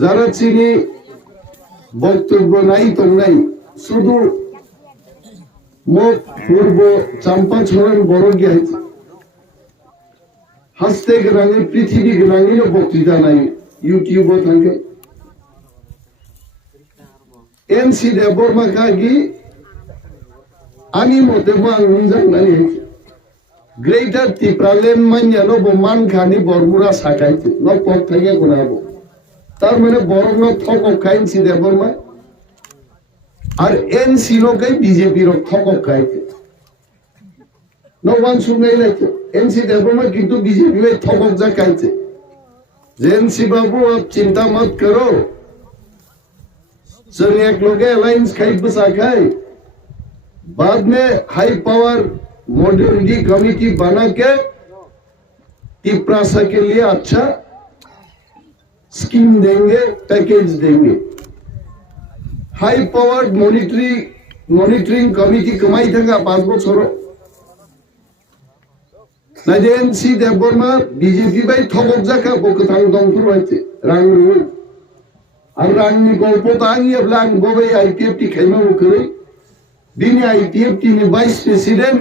যারা চিনি বক্তব্য নাই তোমরাই শুধু মুখ পূর্ব চাম্পা ছড়ান বড় জ্ঞান হাসতে গ্রামে পৃথিবী গ্রামীণ বক্তৃতা নাই ইউটিউবও থাকে এনসি দেববর্মা কাগি আমি মতে জানানি গ্রেটার ত্রিপুরালেন মান্যানো মান খানি বরমুরা সাকাইতে ন পথ থেকে কোনাবো তার মানে বড় ন থক খাইনসি দেববর্মা আর এনসি লোকে বিজেপির থক খাইতে নবান শুনাই লাইতে एनसी देवबर्मा किंतु बीजेपी में थोक जा कहते एनसी बाबू आप चिंता मत करो संग एक लोग अलायंस खाई बसा खाए बाद में हाई पावर मॉडर्निटी कमिटी बना के तिप्रासा के लिए अच्छा स्कीम देंगे पैकेज देंगे हाई पावर मॉनिटरिंग कमिटी कमाई देगा 5 बछर एनसी देवबर्मा बीजेपी बाई थकक जाखा बकथां दंफोर बायते रां रुई आर रांनि गल्प तांगियाब्ला आं बबे आईपीएफ टी खाइमा बखरै बिनि आईपीएफ टी नि वाइस प्रेसिडेंट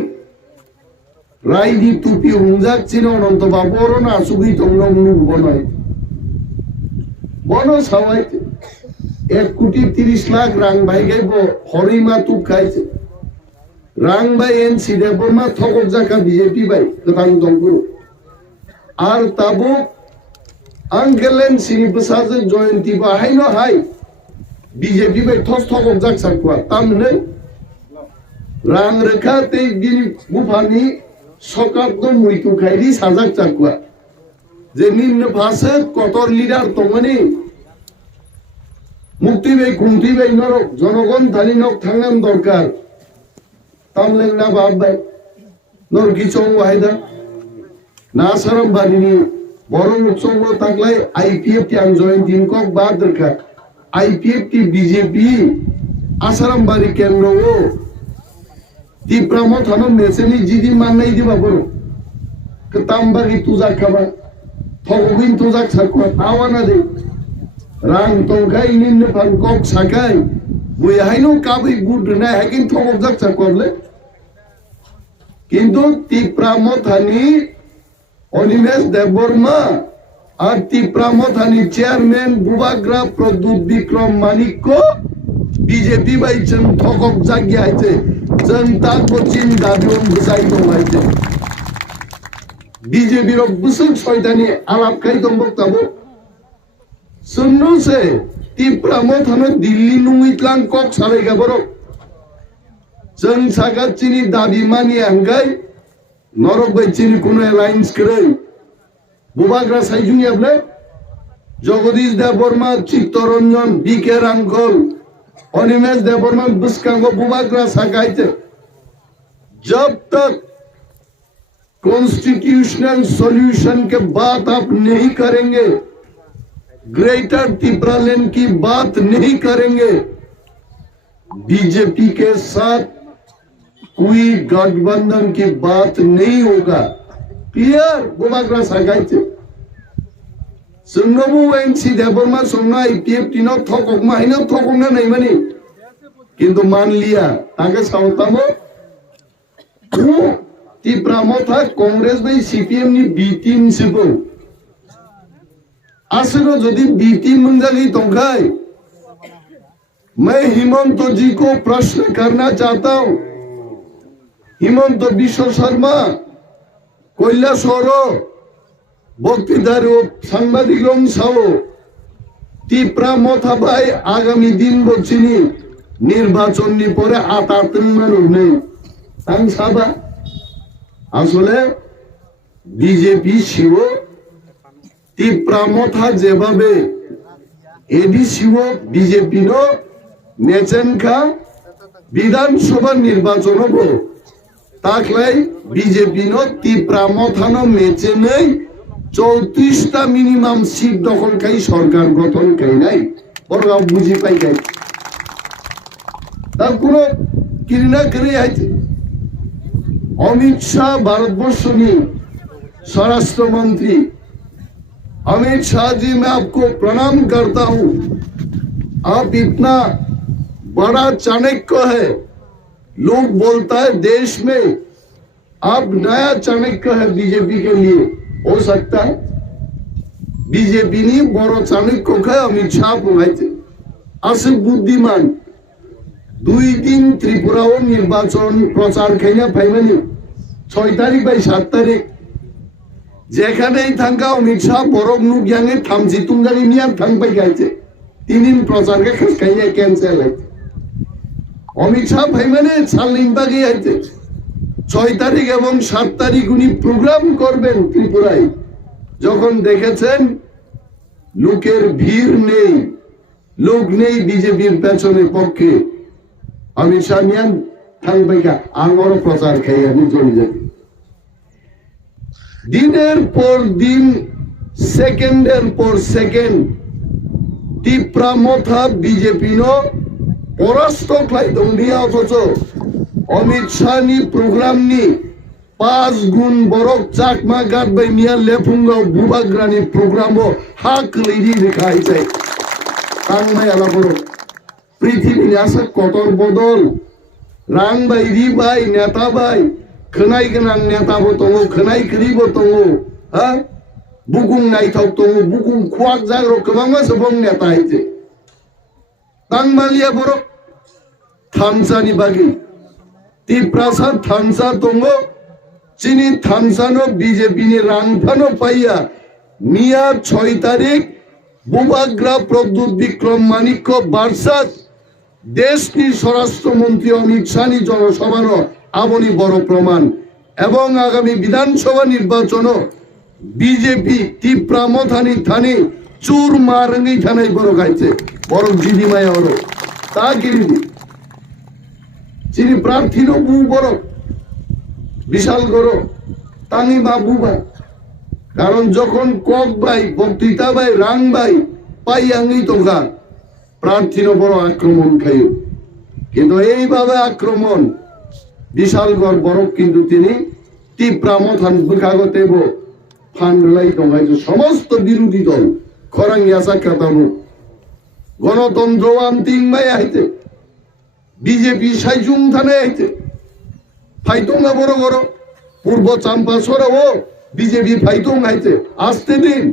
रायनि टुपि हुंजाक चिनो अनंत बाबुर ना सुगि तंगं नु बनाय बनो सावायते 1,30,00,000 रां बायगायबो हरिमा तु खाइते रां बाय एनसी देवबर्मा थकक जाखा बीजेपी बाय गोथां दंफोर आर ताबो आंकेल एनसीनि बसाजो जयंती बाहायनो हाय बीजेपी बाय थकक जाक साकवा तामने रां रेखा ते बिनि बुफानि सरकार दो मुइतु खायरि साजाक साकवा जे निन्न फासे कतर लिडार तमनि मुक्ति बाय कुंति बाय नरक जनगण थानि नक थांनाम दरकार तामलेंना बाबाय नरकी चंग वाहिदा नासाराम बारिनि बरं चंग ताकलाय आईपीएफ टी आं जयंती कक बाद रखा आईपीएफ टी बीजेपी आसाराम बारि केंद्रओ तिप्रामो थानो मेसेनि जिदि माननाय दिबा बरो कतामबारि तुजा खाबा थगगिन तुजा साखवा आवाना दे रां तंखाय निन्न फान कक साखाय बुयाहायनो काबै गुड ना हाकिन थगक जाक साखवाले किंतु तिप्रामो थानी अनिमेश देवबर्मा और तिप्रामो थानी चेयरमैन बुबाग्रा प्रद्युत विक्रम मानिक को बीजेपी बाई जों थगक जागिया आइते जों ताको चिन दाबियों बुसाई दं आइते बीजेपी रो बुसुक सयतानि आलाप खाय दं बक्ताबो सुन्नु से तिप्रामो थानो दिल्ली नुइतलां कक सालायगा बरो जों सागाचिनि दाबि मानि आंगाय नरक बायचिनि कोनो अलायंस करै बुबाग्रा साइजुनियाब्ले जगदीश देवबर्मा चित्तरंजन बीके रांगल अनिमेश देवबर्मा बुसकांगो बुबाग्रा सागायते जब तक कॉन्स्टिट्यूशनल सॉल्यूशन के बात आप नहीं करेंगे ग्रेटर त्रिपुरालैंड की बात नहीं करेंगे बीजेपी के साथ कोई गठबंधन की बात नहीं होगा क्लियर बुबाग्रा सागायते जोंनोबो एनसी देवबर्मा सोंना आईपीएफ टी नो थकक माहिनो थककना नै माने किंतु मान लिया ताके सावतामो त्रिपुरामो था कांग्रेस बाई सीपीएम नि बी टीम सिबो आसनो यदि बी टीम मंजागी तंखाय मैं हिमंत जी को प्रश्न करना चाहता हूं हिमंत विश्व शर्मा কৈলাসহর বক্তৃতার সাংবাদিক সাও তিপ্রামো থাবাই আগামী দিন বলছিনি নির্বাচন পরে আতাতন মানুষ নেই আং সাবা আসলে বিজেপি শিব তিপ্রামো থা যেভাবে এডি শিব বিজেপি নো মেচেনখা বিধানসভা নির্বাচন হবো ताकलाई बीजेपी नो तिप्रामो थानो मेचे नहीं 34टा मिनिमाम सीट दखल खाई सरकार गठन खाई नाई बरगाव बुझी पाई गाई तार कोनो किरिना करे आइते अमित शाह भारतवर्षनि स्वराष्ट्र मंत्री अमित शाह जी, मैं आपको प्रणाम करता हूं। आप इतना बड़ा चाणक्य है, लोग बोलता है देश में आप नया चाणक्य है बीजेपी के लिए। हो सकता है बीजेपी नहीं बड़ो चाणक्य है अमित शाह बुझाইছে আছে বুদ্ধিমান। 2 दिन ত্রিপুরাও নির্বাচন প্রচার খাইনা পাইমানি 6 তারিখ বাই 7 তারিখ যেখানেই থাকা অমিত শাহ বরং নু গ্যাংয়ে থামছি তুমি মিয়া থাম পাই গাইছে 3 दिन প্রচার খাইয়া ক্যান্সেল হয়েছে। অমিত শাহ পাইমানে সালিম বাগি আইছে 6 তারিখ এবং 7 তারিখ উনি প্রোগ্রাম করবেন ত্রিপুরায়। যখন দেখেছেন লোকের ভিড় নেই, লোক নেই বিজেপির পেছনে পক্ষে, অমিত শাহ মিয়ান থাকবেকা আমারও প্রচার খাই আমি চলে যাবি। দিনের পর দিন, সেকেন্ডের পর সেকেন্ড টিপ্রা মথা বিজেপি নো পরাস্ত খাই দৌড়িয়া, অথচ অমিত শাহ নি প্রোগ্রাম নি 5 গুণ বরক চাকমা গাটবাই মিয়া লেফুঙ্গা বুবাগ্রানি প্রোগ্রামও হাক লিডি দেখাইছে। কাংমাই আলা বড় পৃথিবী আছে কতর বদল রাং বাই রি বাই নেতা বাই খনাই গনাং নেতাবো দङ, খনাই করিবো दङ, হ্যাঁ বুকুং নাইথাও दङ, বুকুং খুয়াক জাগরো गोबां मानसिबं नेता आइছে। तांमालिया बरक थामसानि बागै टिप्रासा थामसा दङ, चिनी थामसानो बीजेपी रांफानो पाइया मिया 6 तारिख बुबाग्रा प्रद्युत विक्रम माणिक्य भार्सास देशनि स्वराष्ट्रमंत्री अमित शाह जनसभार आबनी बड़ प्रमाण। एवं आगामी विधानसभा निर्वाचन बीजेपी टिप्रा मथानी थानी चूर मारंगी थानाय बड़ गाइছে बड़ जिदिमाया और ता गिरिदि चिनी प्रार्थीनो बु बड़ विशाल गरो तांगी मा बुबा। कारण যখন কক ভাই বক্তৃতা ভাই রাং ভাই পাইয়াঙ্গি তোকা প্রার্থীর বড় আক্রমণ খাইও, কিন্তু এইভাবে আক্রমণ বিশালগড় বরক কিন্তু তিনি টিপ্রা মথান বুকাগতে ফান্ডলাই দঙাই সমস্ত বিরোধী দল খরাং ইয়াসা কাতাবো গণতন্ত্র আন্তিং মাই আইতে বিজেপি সাইজুং থানে আইতে ফাইতোঙ্গা বড় বড় পূর্ব চাম্পাসরা ও বিজেপি ফাইতোং আইতে আসতে দিন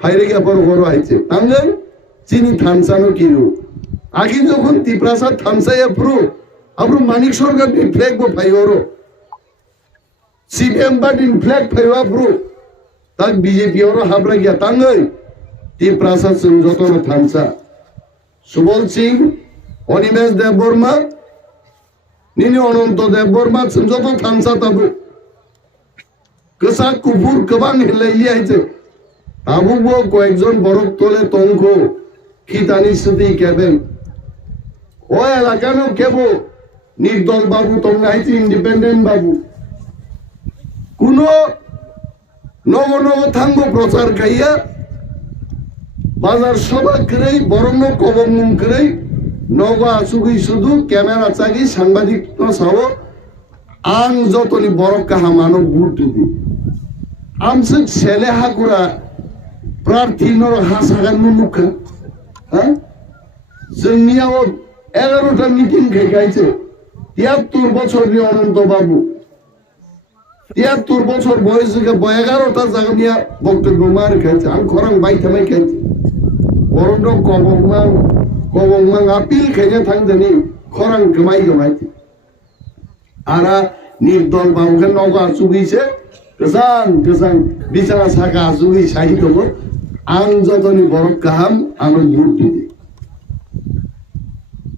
ফাইরে গিয়া বড় বড় আইতে তাঙ্গে চিনি থামসানো কিরু আগে যখন টিপ্রাসা থামসাইয়া পুরো আবার মানিক সরকার ফ্ল্যাগ বো ফাইওরো সিপিএম পার্টি ফ্ল্যাগ ফাইওয়া পুরো তাক বিজেপি ওর হাবরা গিয়া তাঙ্গে টিপ্রাসা যতন থামসা সুবল সিং অনিমেষ দেববর্মা নিনি অনন্ত দেববর্মা যত থামসা তাবো গোসা কুপুর গোবাং হেলাইলি আইছে তাবুবো কয়েকজন বরক তোলে তঙ্ক খিতানি স্মৃতি কেবেন ও এলাকানো কেবো নির্দল বাবু তঙ্গা আইছে ইন্ডিপেন্ডেন্ট বাবু কোন নব নব থাঙ্গো প্রচার খাইয়া বাজার সভা করে বরণ কবং করে নগ আসুগি শুধু ক্যামেরা চাগি সাংবাদিক সাও আং যতনি বরক কাহা মানব ভোট দিদি আমসে ছেলে হাকুরা প্রার্থী নর হাসাগান মুখা হ্যাঁ जोंनियाव 11টা মিটিং খাইছে 73 বছরনি অনন্ত বাবু 73 বছর বয়স থেকে 11টা জায়গা বক্তব্য মার খাইছে আম খরাং বাই থামাই খাইছে বরণ কবংমাং আপিল খাইয়া থাকদেনি খরাং গমাই গমাইছে আরা নির্দল বাবুকে নগা চুগিছে গোজান গোজান বিছানা সাকা চুগি সাহি দব আং যতনি বরক কাহাম আনো ভোট দিদি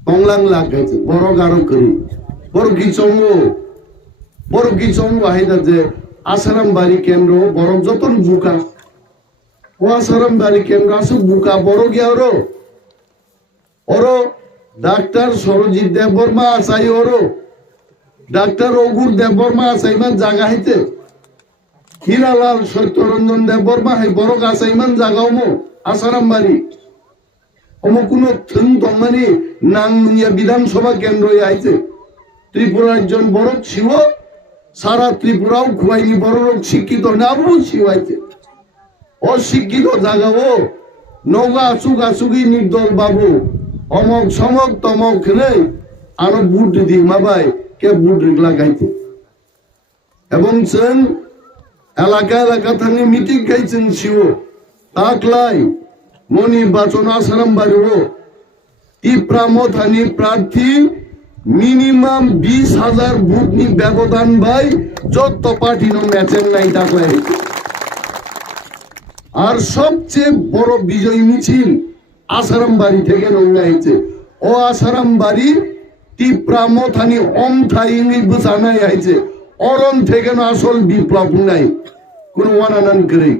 টংলাং লাগাইছে বড় গারো করি বড় গিচঙ্গ আইদা যে আসারাম বাড়ি কেন্দ্র বড় যতন বুকা ও আসারাম বাড়ি কেন্দ্র আছে বুকা বড় গিয়া ওরো ডাক্তার সরজিৎ দেববর্মা আসাই ওরো ডাক্তার অগুর দেববর্মা আসাইমান জায়গা হইতে হীরালাল সত্যরঞ্জন দেববর্মা হাই বড় আসাইমান জায়গাও মো আসারাম বাড়ি কোনো থুন দমানি নাংমিয়া বিধানসভা কেন্দ্র আইছে ত্রিপুরার একজন বড় ছিল সারা ত্রিপুরাও খুয়াইনি বড় লোক শিক্ষিত না বউ ছিল আইছে অশিক্ষিত জাগাও নৌকা আসুকি নির্দল বাবু অমক সমক তমক নেই আরো বুট দি মাবাই কে বুট লাগাইতে এবং जों এলাকা থাকি মিটিং গাইছেন শিও তাকলাই মনি বাচন আসারাম বাড়িও টিপ্রামথানি প্রার্থী মিনিমাম 20,000 ভোটনি ব্যবধান ভাই যত পার্টি নো ম্যাচের নাই তাকলাই আর সবচেয়ে বড় বিজয় মিছিল আসারাম বাড়ি থেকে নঙ্গা হয়েছে ও আসারাম বাড়ি টিপ্রামথানি অমথাইনি বুঝানাই হয়েছে অরম থেকে না আসল বিপ্লব নাই কোন ওয়ানানান করে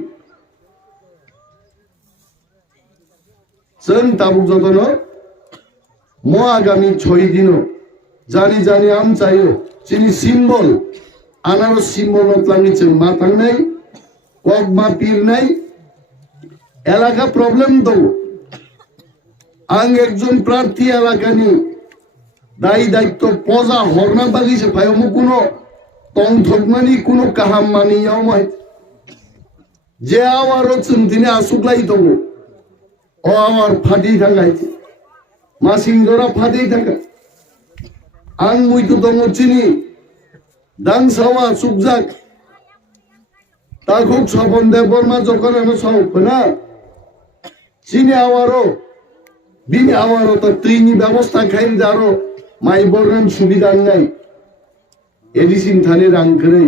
जों ताबुक जतन म आगामी 6 दिन जानी आम चायो चिनी सिम्बल आनारो सिम्बल मतलांगी जों मा थांनाय कक मा पिरनाय एलाका प्रब्लेम दं आं एकजन प्रार्थी एलाकानि दायी दायित्व पजा हरना बागिसे फायमु कुनो तंग थकमानि कुनो काहाम मानियाव माय जे आवारो जों दिने आसुगलाई दं ও আমার ফাটি থাকাইছে মাসিংজরা ফাটি থাকা আং মুইতো দङ চিনি দাংসাওয়া সুকজাক তাকুক স্বপন দেব বর্মা যখন আমি সব না চিনি আওয়ারও বিনি আওয়ারও তো তিনি ব্যবস্থা খাই দারো মাই বর্ণন সুবিধা নাই এডিসিন থানে রাং করে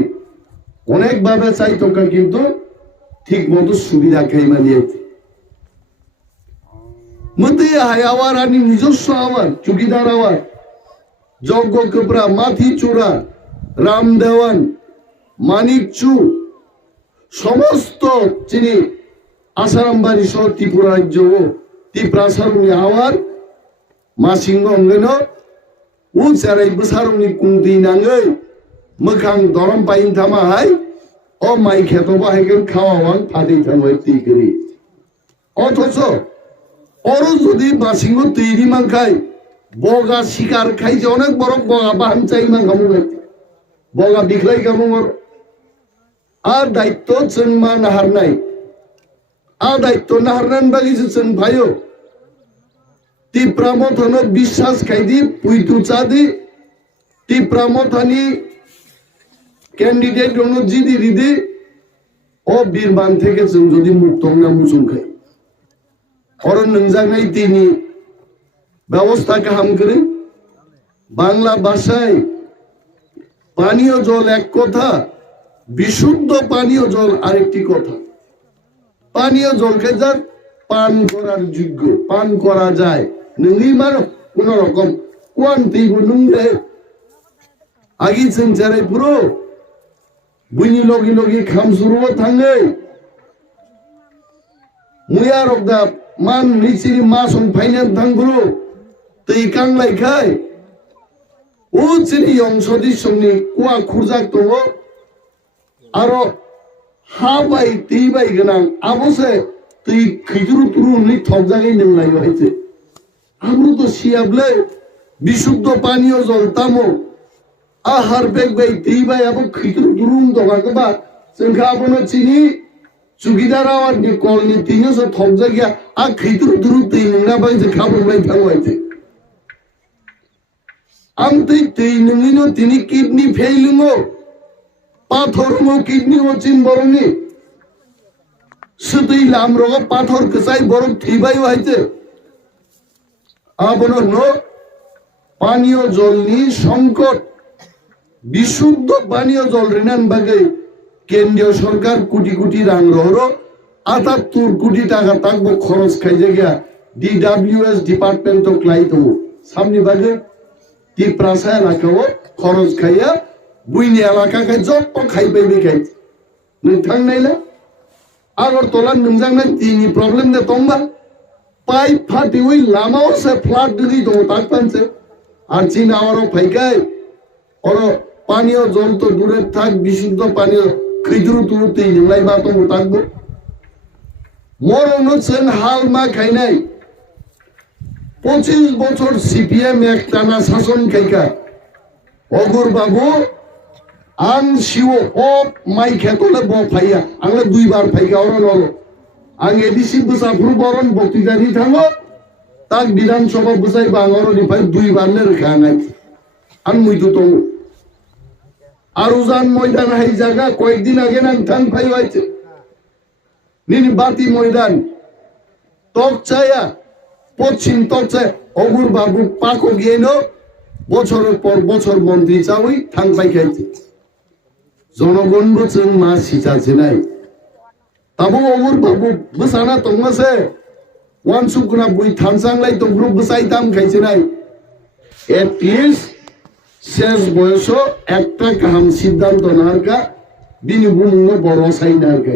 অনেক ভাবে চাই তোকা কিন্তু ঠিক মতো সুবিধা খাইমা দিয়েছে মতে হায়াওয়ার আনি নিজস্ব আওয়ার চুকিদার আওয়ার যজ্ঞ কপরা মাথি চূড়া রাম দেওয়ান মানিক চু সমস্ত চিনি আসারামবাড়ি সহ ত্রিপুরা রাজ্য ও ত্রিপুরা সারুনি আওয়ার মাসিংহ অঙ্গেন ও চেরাই বসারুনি কুংদি নাঙ্গै মোখাং দরম পাইন থামা হাই ও মাই খেত বাহাইগেন খাওয়াওয়ান ফাদি থামাই তিগরি অথচ और যদি বাসিঙ্গ তৈরি মান খাই বগা শিকার খাই যে অনেক বড় বগা বাহান চাই মান খামু বগা বিখলাই খামু আর দায়িত্ব जों मा নাহারনাই আর দায়িত্ব নাহারনান বাগিছে जों ভাইও টিপ্রামথন বিশ্বাস খাইদি পুইতু চাদি টিপ্রামথানি ক্যান্ডিডেট অনু জিদি রিদি ও বীরবান থেকে जों যদি মুক্ত না মুসুম খাই और नंजानाय दिनी व्यवस्था गाहाम करे बांग्ला भाषाয় পানীয় জল এক কথা বিশুদ্ধ পানীয় জল আরেকটি কথা পানীয় জলকে যা পান করার যোগ্য পান করা যায় নঙ্গি মার কোন রকম কোয়ান্টি গুনুংলে আগি সেঞ্চারে পুরো বুইনি লগি লগি খাম শুরু থাঙ্গে মুয়া রগদা মান নিচিরি মাসন ফাইনাল থাঙ্গুরু তৈ কাংলাই খাই ও চিনি অংশদি সঙ্গে কুয়া খুরজাক দङ আরো হা বাই তি বাই গোনাं আবসে তৈ खैजुरु तुरु नि थकजागै नंलाय হইছে আমরু তো সিয়াবলে বিশুদ্ধ পানীয় জল তামো আহার বেগ বাই তি বাই আবো खैजुरु तुरु দগাকবা जोंखा आबनो चिनि चुकीदार आवार नि कल नि तिनो सो थकजा गया आ खैजुरु तुरु तै नंना बाय जे खाबलाय थांवायते आं तै नंगिनो तिनि किडनी फेलिङो पाथरमो किडनी ओ चिन बरंनि सुदै लामरग पाथर कसाय बरं थैबाय हयते आबनो न पानीय जलनि संकट বিশুদ্ধ পানীয় জল ঋণান বাগে কেন্দ্রীয় সরকার কোটি কোটি রাং রহর 78 কোটি টাকা তাকবো খরচ খাই জায়গা ডিডব্লিউএস ডিপার্টমেন্ট ক্লাই তো সামনে বাগে টি প্রাসা এলাকাও খরচ খাইয়া বুইনি এলাকা খাই যত খাই পাইবে খাই নोंथां নাইলা আগর তোলা নংজাংনা তিনি প্রবলেম দে তংবা পাইপ ফাটি ওই লামাও সে ফ্লাড দিদি তো তাকপানছে আর চিন আওয়ারও ফাইকাই और पानीय जल तो दूरे थाक विशुद्ध पानीय खैजुरु तुरु तै नंलाय बा तो ताकबो मरनो जों हाल मा खायनाय 25 বছর সিপিএম একটানা শাসন খাইকা অগর বাবু आं शिव ओ माइ खेतले ब फाइया आंले दुई बार फाइका और नलो आं एडिसि बुसाफुर बरन बक्तिदारि थाङो ताक विधानसभा बुसाई बांगरनिफ्राय 2 बारनो रोखानाय आं मुइदु दङ आरो जान मयदान हाय जागा कয়েকদিন আগে নাং থাং ফাই হইছে নিনি বাতি ময়দান তকচায়া পশ্চিম তকচায় অগুর বাবু পাকো গিয়েনো বছরের পর বছর মন্ত্রী চাউই থাং পাই খাইছে জনগণ বচন মা সিচাছে নাই তাবো অগুর বাবু বসানা তংমাসে ওয়ান সুকুনা বুই থানসাংলাই তো গ্রুপ বসাই দাম খাইছে নাই এট লিস্ট শেষ বয়স একটা কাম সিদ্ধান্ত নারকা বিনি গুণ বড় সাই নারকা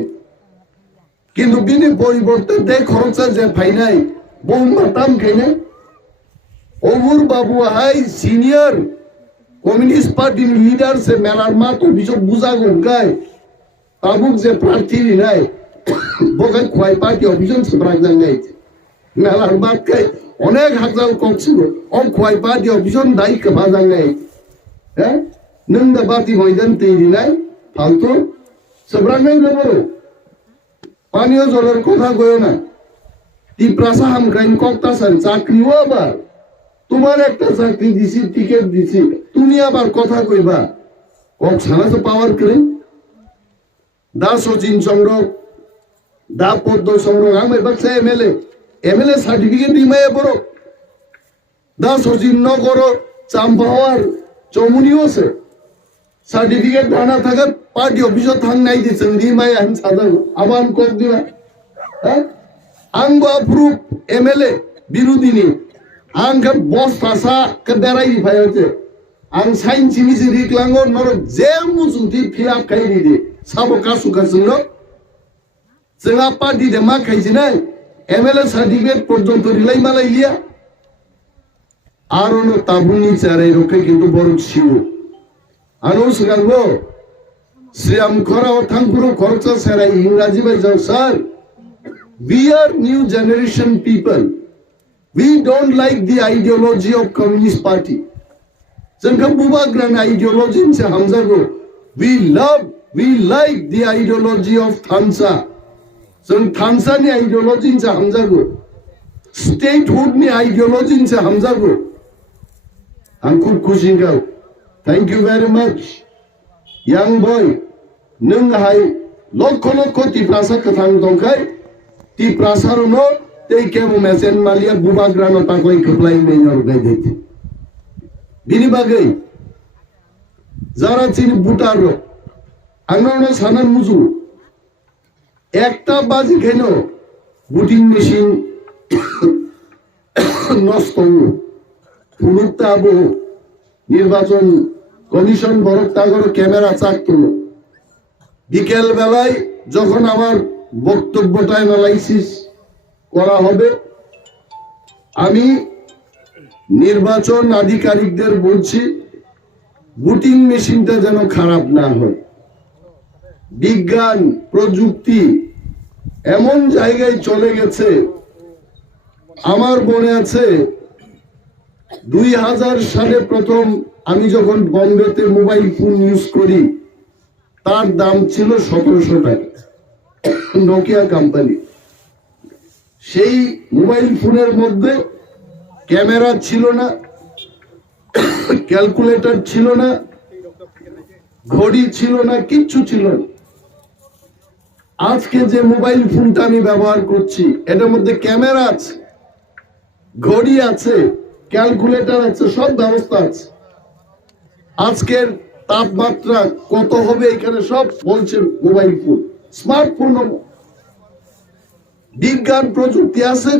কিন্তু বিনি পরিবর্তে দে খরচা যে ফাই নাই বহু দাম খাই নাই অমর বাবু হাই সিনিয়র কমিউনিস্ট পার্টির লিডার সে মেলার মা তো বিশপ বুঝা গঙ্গায় তাবুক যে প্রার্থী নাই বকাই খোয়াই পার্টি অভিযান সে প্রাকজান গাইছে মেলার বাদ খাই অনেক হাজার কমছিল ও খোয়াই পার্টি অভিযান দায়ী ভাজান গাইছে হ্যাঁ নং দা বাতি ময়দান তৈরি নাই ফালতু সবরাঙ্গাই বড় পানীয় জলের কথা কইও না টিপ্রাসা হামক্রাইন কক্তাসান চাকরিও আবার তোমার একটা চাকরি দিছি টিকেট দিছি তুমি আবার কথা কইবা কক ছানা তো পাওয়ার করে দা সচিন সংগ্রহ দা পদ্ম সংগ্রহ আমি বাচ্চা এমএলএ সার্টিফিকেট দিমায় বড় দা সচিন নগর চাম্পাওয়ার চমুনিও আছে সার্টিফিকেট দানা থাকা পার্টি অফিসে থাং নাই দিছে দিমায় আন সাদা আবার কক দিবা হ্যাঁ आंबो अप्रूव एमएलए बिरुदिनी आंख बस थासा के बेराय फायते आं साइन सिमिसि रिक्लांगो नर जे मुसुंति फिलाप खाइरि दि साबो कासु कासुनो जोंहा पार्टी दे मा खाइसिना एमएलए सार्टिफिकेट पर्यन्त रिलाय मालाय लिया आरो न ताबुनि चाराय रखे किन्तु बरं सिउ आनो सिगांगो श्रीराम खराव थांपुरो खरचा सेराय इंराजी बाय जाव sir We are new generation people. We don't like the ideology of Communist Party. जोंखौ बुबाग्रान ideology से हमजागो. We like the ideology of Tansa. जों Tansa नि ideology से हमजागो. Statehood नि ideology से हमजागो. आंखुर खुशिंगाव. Thank you very much. Young boy, नों हाय लक्ष लक्ष तिप्रासा कथां दंखाय ती प्रासारनो ते केमो मेसेन मालिया बुबाग्रानो ताकलै खप्लाय नैनर गायदेति बिनि बागै जारा चिनि बुटारो आंनावनो सानान मुजु একটা বাজি কেন বুটিং মেশিন নষ্ট পুনুত্তাবো নির্বাচন কমিশন বড় তাগর ক্যামেরা চাকতুল বিকেল বেলায় যখন আমার বক্তব্যটা অ্যানালাইসিস করা হবে আমি নির্বাচন আধিকারিকদের বলছি ভোটিং মেশিনটা যেন খারাপ না হয় বিজ্ঞান প্রযুক্তি এমন জায়গায় চলে গেছে আমার মনে আছে 2000 সালে প্রথম আমি যখন বম্বেতে মোবাইল ফোন ইউজ করি তার দাম ছিল 1700 টাকা নোকিয়া কোম্পানি সেই মোবাইল ফোনের মধ্যে ক্যামেরা ছিল না ক্যালকুলেটর ছিল না ঘড়ি ছিল না কিচ্ছু ছিল না আজকে যে মোবাইল ফোনটা আমি ব্যবহার করছি এটার মধ্যে ক্যামেরা আছে ঘড়ি আছে ক্যালকুলেটর আছে সব ব্যবস্থা আছে আজকের তাপমাত্রা কত হবে এখানে সব বলছে মোবাইল ফোন স্মার্টফোন বিজ্ঞান প্রযুক্তি আছে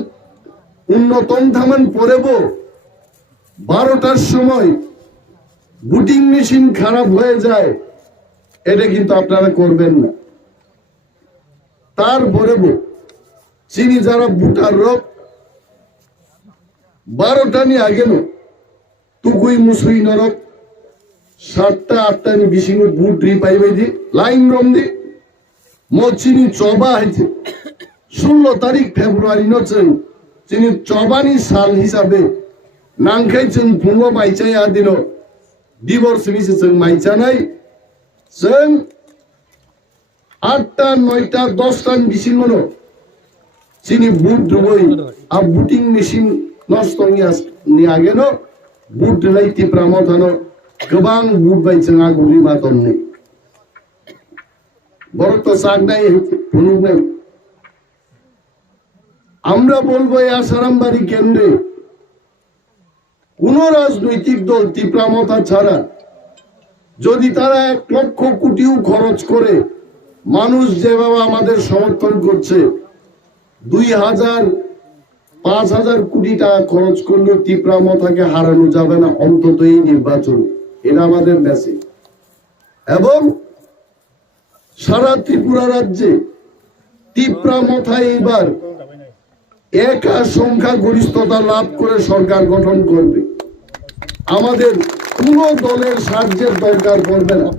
উন্নতম ধামান পরেব 12টার সময় বুটিং মেশিন খারাপ হয়ে যায় এটা কিন্তু আপনারা করবেন না তারপরে চিনি যারা বুটার রোগ 12টা নি আগে নো তুকুই মুসুই নরক 7টা 8টা নি বিশিং বুট রি পাইবে দি লাইন রম দি মচিনি চবা হইছে 16 তারিখ ফেব্রুয়ারি নচেন চিনি চবানি সাল হিসাবে নাংখাইছেন ফুঙ্গ মাইচাই আদিনো ডিভোর্স মিছে जों माइचा নাই जों 8টা 9টা 10টা বিশিং চিনি বুট দেবই আর বুটিং মেশিন নষ্ট নিয়ে আগে নো বুট দিলাই টিপ্রা মতানো গোबां বুট বাইছে আগুলি মাতন নেই বড় তো চাক নাই ফুলুক নাই আমরা বলবো এই আসারামবাড়ি কেন্দ্রে কোন রাজনৈতিক দল টিপ্রা মতা ছাড়া যদি তারা 1 লক্ষ কোটিও খরচ করে মানুষ যেভাবে আমাদের সমর্থন করছে 2,000-5,000 কোটি টাকা খরচ করলেও টিপ্রা মতাকে হারানো যাবে না অন্তত এই নির্বাচন এটা আমাদের মেসেজ এবং সারা ত্রিপুরা রাজ্যে টিপ্রা মথা এবার একা সংখ্যা গরিষ্ঠতা লাভ করে সরকার গঠন করবে আমাদের কোন দলের সাহায্যের দরকার পড়বে না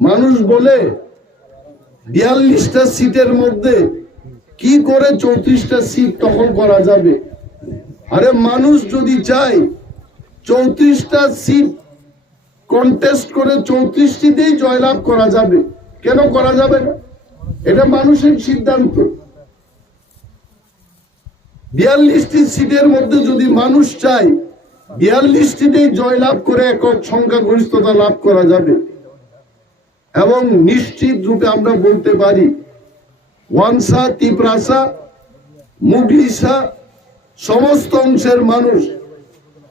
মানুষ বলে 42টা সিটের মধ্যে কি করে 34টা সিট দখল করা যাবে আরে মানুষ যদি চায় 34টা সিট কন্টেস্ট করে 34টিতেই জয়লাভ করা যাবে কেন করা যাবে না এটা মানুষের সিদ্ধান্ত 42টি সিটের মধ্যে যদি মানুষ চায় 42টিতেই জয়লাভ করে একক সংখ্যাগরিষ্ঠতা লাভ করা যাবে এবং নিশ্চিত রূপে আমরা বলতে পারি ওয়ানসা ত্রিপ্রাসা মুগলিসা সমস্ত অংশের মানুষ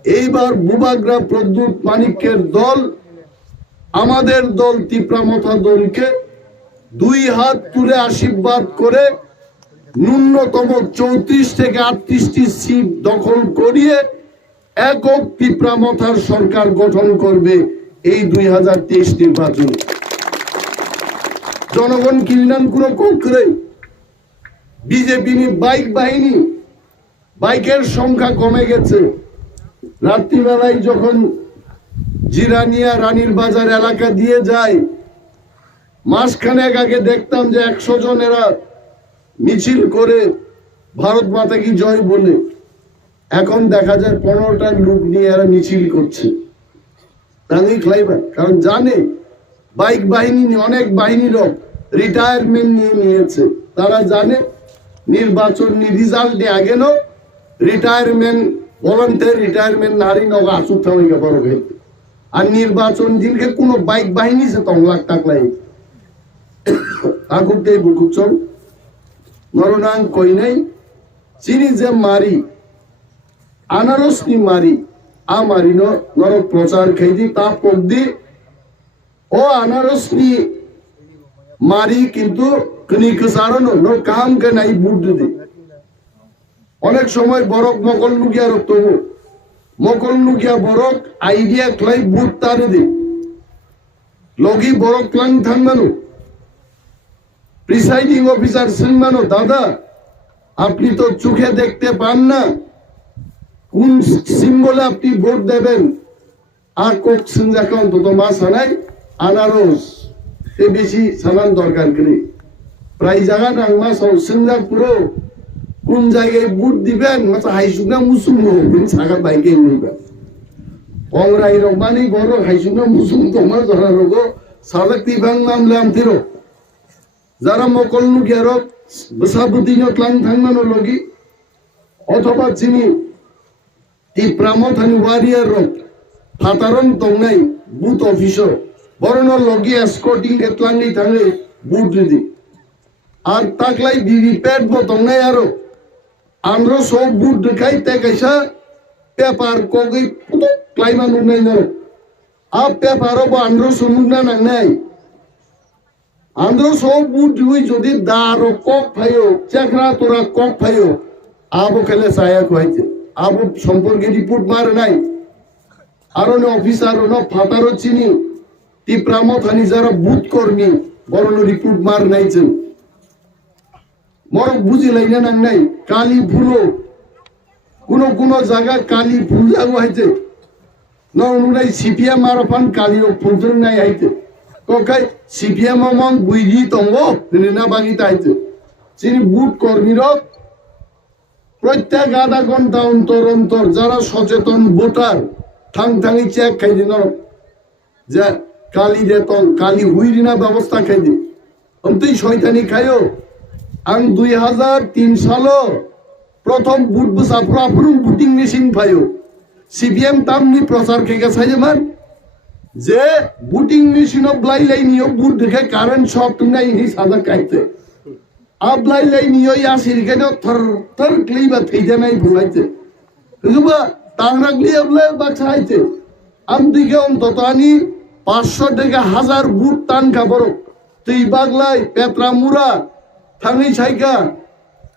এইবার বুবাগ্রা প্রদ্যুৎ মানিক্যের দল আমাদের দল ত্রিপ্রা মথা দলকে 2 হাত তুলে আশীর্বাদ করে ন্যূনতম 34 থেকে 38টি সিট দখল করিয়ে একক ত্রিপ্রা মথার সরকার গঠন করবে এই 2023 নির্বাচনে জনগণ কিনলেন কোন করে বিজেপি বাইক বাহিনী বাইকের সংখ্যা কমে গেছে রাত্রিবেলায় যখন জিরানিয়া রানীর বাজার এলাকা দিয়ে যায় মাসখানেক আগে দেখতাম যে 100 জনেরা মিছিল করে ভারত মাতা কি জয় বলে এখন দেখা যায় 15টা লোক নিয়ে এরা মিছিল করছে রাঙি ক্লাইবার কারণ জানে বাইক বাহিনী অনেক বাহিনীর রিটায়ারমেন্ট নিয়েছে তারা জানে নির্বাচন রেজাল্ট আগে নো রিটায়ারমেন্ট ভলান্টিয়ার রিটায়ারমেন্ট নারী নগ আসুক থামাইকে বড় খেলতে আর নির্বাচন দিনকে কোনো বাইক বাহিনী সে 3 লাখ টাকা লাই আকুতে বুকুচন নরনাং কই নাই চিনি যে মারি আনারস নি মারি আ মারি নর প্রচার খাইদি তা পগদি ও আনারস নি মারি কিন্তু কনিক সারনো নো কাম কে নাই বুট দি অনেক সময় বরক মকল লুকিয়া রক্ত মকল লুকিয়া বরক আইডিয়া ক্লাই বুট তারে দি লগি বরক ক্লাং থাকমানো প্রিসাইডিং অফিসার সিনমানো দাদা আপনি তো চোখে দেখতে পান না কোন সিম্বলে আপনি ভোট দেবেন আর কোক সিনজাকে অন্তত মা সানাই আনারস এ বেশি সানান দরকার করে প্রায় জায়গা নাংমা সিনজা পুরো কোন জায়গায় বুট দিবেন মাথা হাইসুনা মুসুম হবেন সাগা বাইকে নিবেন অংরাই রমানি বড় হাইসুনা মুসুম তোমার ধরা রোগ সালক তিবাং মামলা আমতিরো যারা মকল নুকিয়ারক বসাবুদ্দিন ক্লাং থাংমানো লগি অথবা চিনি ত্রিপ্রা মথানি ওয়ারিয়ার রক ফাতারন তংনাই বুথ অফিসার বরণ লগি এসকর্টিং এতলাঙ্গি থাঙ্গে বুট দিদি আর তাকলাই বিবি পেট বতংনাই আরো আন্দ্র সব বুট দেখাই তে কাইসা পেপার কগি পুতো ক্লাইমা নুনাই নর আ পেপারও বা আন্দ্র সনুনা নাংনাই আন্দ্র সব বুট দিই যদি দারো কক ফাইও চেকরা তোরা কক ফাইও আবো খেলে সায়া কইছে আবো সম্পর্কে রিপোর্ট মার নাই আরো অফিসার ন ফাতারো চিনি ত্রিপ্রা মথানি যারা বুথ কর্মী বরণ রিপোর্ট মার নাইছেন মরক বুঝি লাইনা নাং নাই কালি ফুলো কোন জায়গা কালি ফুল যাগো হইছে নাই সিপিএম আরফান কালিও ফুলজন নাই আইতে ককাই সিপিএম মং বুইরি তঙ্গ না বাগিতে আইতে চিনি বুথ কর্মীর প্রত্যেক আধা ঘন্টা অন্তর অন্তর যারা সচেতন ভোটার ঠাং ঠাঙি চেক খাই দিন যে কালি দেতন কালি হুইরি না ব্যবস্থা খাই দি অন্তই শয়তানি খাইও आं 2003 सालो प्रथम बुट बसाफ्रा फुरुं बुटिं मेशिन फायो CPM तामनि प्रचार खेगा साइजमान जे बुटिं मेशिन ऑफ ब्लाई लाइनियो बुट देखे कारेंट शॉक तुमने इन्हीं सादा कहते अब ब्लाई लाइनियो या सिरके ने थर थर क्लीबा थे जाना ही भुलाते क्योंकि तांगरगली अब ले बचाते हम दिखे उन तोतानी 500 देखे 1000 बुट तान का बरो तो इबागलाई पेट्रामुरा थांगी साइका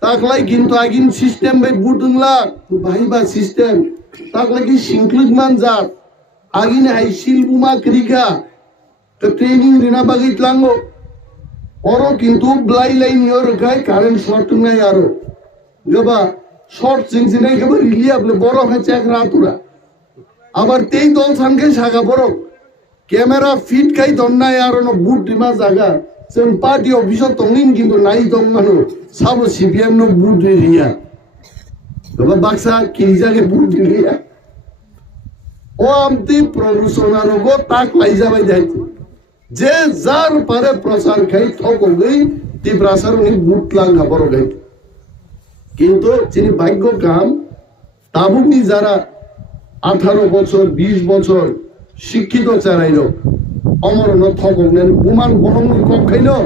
ताकलाई किंतु आगिन सिस्टम पे बुटुंगला भाई बा सिस्टम ताकलाई की सिंक्लुज मानजात आगिन हाई शिल्पुमा क्रिका तो ट्रेनिंग रिना बागित लांगो औरो किंतु ब्लाई लाइन योर गाय कारण शॉर्ट नहीं यारो जबा शॉर्ट सिंग नहीं कबर लिया अपने बोरो है चेक रातुरा अबर तेई दल संगे शाखा बोरो कैमरा फिट कई दोन्ना यारो न बूट डिमा जागा जों पार्टी ऑफिसर तंगिन किंतु नाई दं मानो सब CPM नो बूट रिया जबा बाक्सा किजा के बूट रिया ओ आमती प्रभुसोनारो को ताक लाई जाबाय जायते जे जार पारे प्रसार खाई थको गई ती प्रसार उन्हें बुट लांग खबर गई किंतु जिन भाग्य काम ताबुकनी जारा 18 বছর 20 বছর শিক্ষিত চারাইলো অমরণ থকনেন বুমান বরং কক খাইলো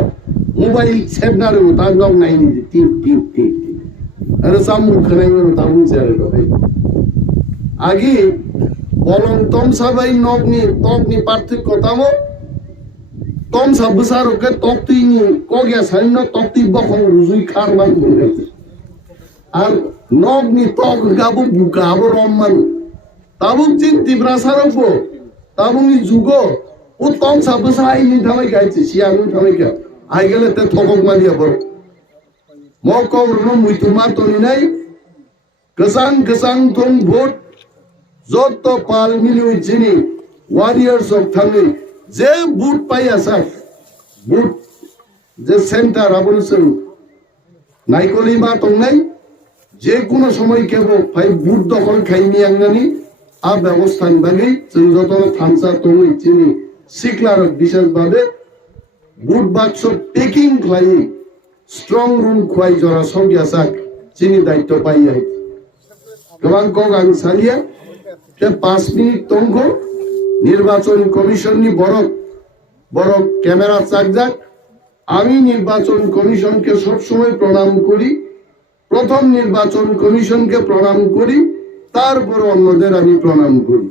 মোবাইল সেবনারে তাগলাও নাই নিজে টিপ টিপ টিপ আরে সামু খানাইলো তাবুন চারাইলো ভাই আগে বলং তম সাবাই নগনি পার্থক্য তামো तम सब बसारो के तोक्ती नी कोग्या साइनो तोक्ती बखों रुजुई खारमान बोले आर नोग नी तोक गाबो बुकाबो रोमन ताबुक जिन तिब्रासारो को ताबुक नी जुगो उ तम सब बसाई नी थामे गाइছে सियानु थामे क्या आइ गेले ते थोक मालिया बर मको रुनो मुइतुमा तोनी नाइ गसां थों भोट जोतो पाल मिलिउ जिनी वारियर्स ऑफ थामे जे बुट पाई आसा बुट जे सेंटर आबुलसों नाइकली मा तंगनाय जे कोनो समय केबो फाइ बुट दखल खाइनि आंनानि आ व्यवस्था बागै जों जतन थानसा तंगै चिनि सिक्लार बिशेष बादे बुट बाक्स पेकिंग खाइ स्ट्रंग रूम खुवाइ जरा संग्यासा चिनि दायित्व पाइ आइ गोबां कगां सालिया के 5 मिनिट तंगो নির্বাচন কমিশননি বড় ক্যামেরা চাকজাক আমি নির্বাচন কমিশনকে সব সময় প্রণাম করি প্রথম নির্বাচন কমিশনকে প্রণাম করি তারপর অন্যদের আমি প্রণাম করি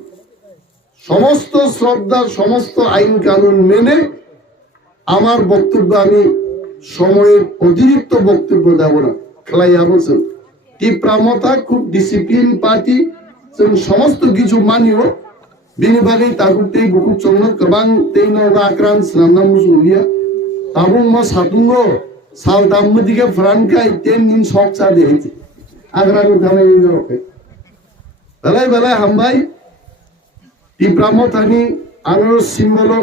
সমস্ত শ্রদ্ধা সমস্ত আইন কানুন মেনে আমার বক্তব্য আমি সময়ের অতিরিক্ত বক্তব্য দেব না খেলাইয়া বলছেন তীব্রমতা খুব ডিসিপ্লিন পার্টি সমস্ত কিছু মানিও Bini bagai takut teh buku congno kebang teh no rakran selama musuhnya tabung mas hatungo sal tamu tiga frankai ten nin sok cade itu agramu thame ini roke balai hambai di pramotani angro simbolo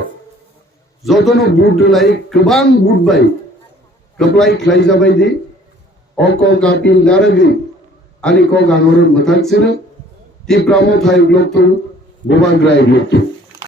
jodono bud lai kebang bud bai keplai klai jabai di oko kapil daragi ani ko gangoron matak sini di pramotai gloktu Bumang Grai Bluetooth.